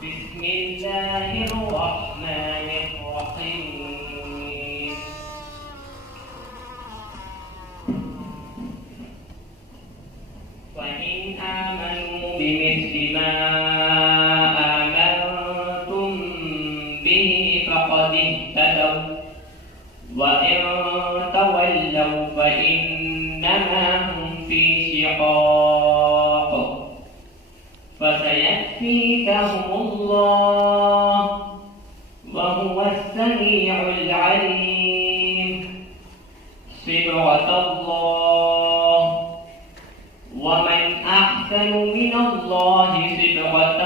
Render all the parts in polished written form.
بسم الله الرحمن الرحيم وإن آمنوا بمثل ما آمنتم به فقد اهتدوا وإن تولوا فإنما هم في شقاق فسيكفيكهم الله وهو السميع العليم صبغة الله ومن أحسن من الله صبغة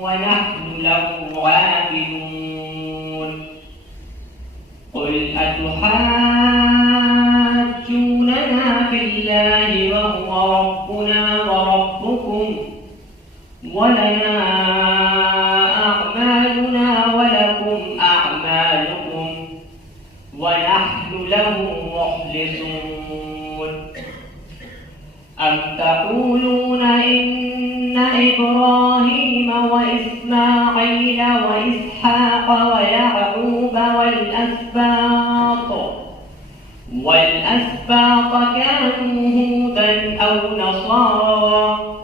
ونحن له عابدون قل أتحاجوننا في الله وهو ربنا وربكم ولنا أعمالنا ولكم أعمالكم ونحن له مخلصون أم تقولون إن إبراهيم وإسماعيل وإسحاق ويعقوب والأسباط كانوا هودا أو نصارى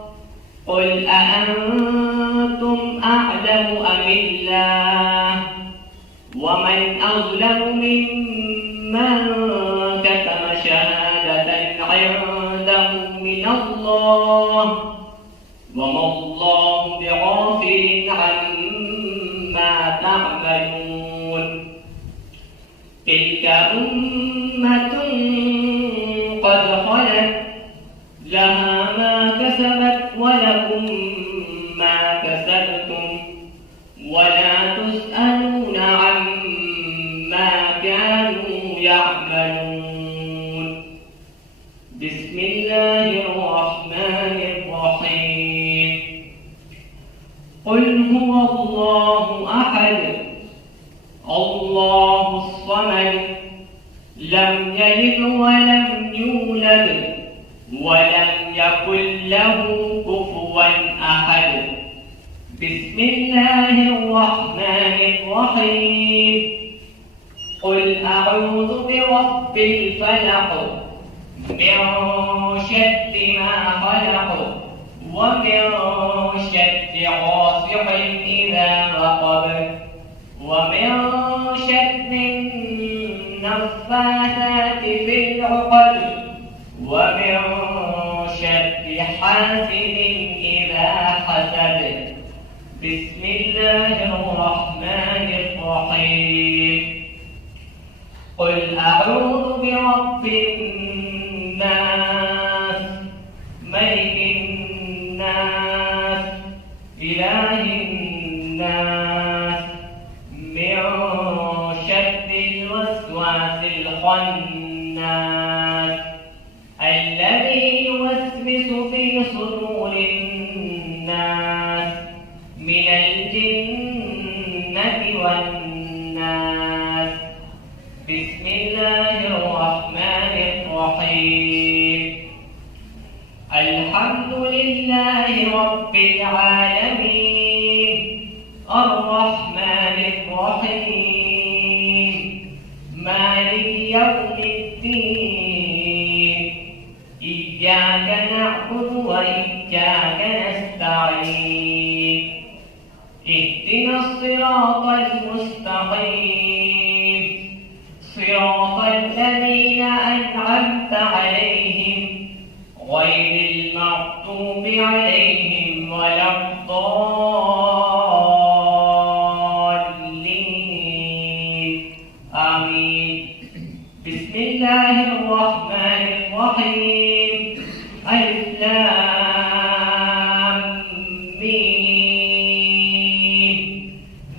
قل أأنتم أعلم أم الله ومن أظلم ممن كتم شهادة عنده من الله وما الله بغافل عما تعملون تلك أمة قد خلت لها ما كسبت ولكم ما كسبتم ولا تسألون عما كانوا يعملون بسم الله الرحمن الرحيم قل هو الله أحد الله الصمد لم يلد ولم يولد ولم يكن له كفوا أحد بسم الله الرحمن الرحيم قل أعوذ برب الفلق من شر ما خلق ومن شر غاسق إذا وقب ومن شر النفاثات في العقد ومن شر حاسد إذا حسد بسم الله الرحمن الرحيم قل أعوذ برب الناس ملك الناس إله الناس من شر الوسواس الخناس الذي يوسوس في صدور الناس من الجنة والناس بسم الله الرحمن الرحيم الحمد لله رب العالمين الرحمن الرحيم مالك يوم الدين إياك نعبد وإياك نستعين اهدنا الصراط المستقيم صراط الذين أنعمت عليهم غير المغضوب عليهم ولا الضالين آمين بسم الله الرحمن الرحيم ألف لام ميم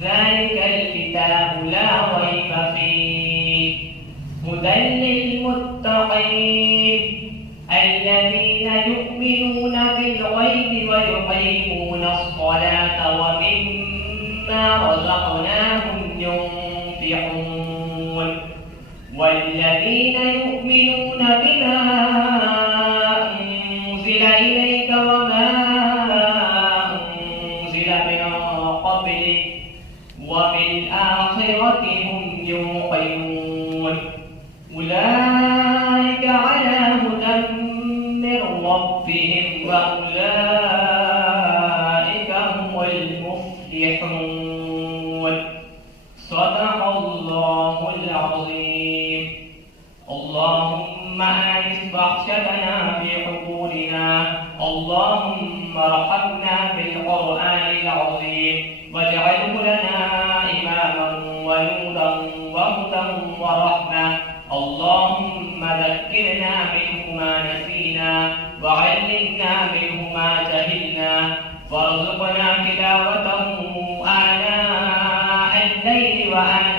ذلك الكتاب لا ريب فيه هدى للمتقين الذين يؤمنون بالغيب ويقيمون الصلاة ومما رزقناهم ينفقون والذين يؤمنون بما أنزل إليك وما أنزل من وارحمنا بالقرآن العظيم واجعله لنا إماما ونورا وهدى ورحمة. اللهم ذكرنا منه ما نسينا وعلمنا منه ما جهلنا وارزقنا تلاوته آناء الليل وآناء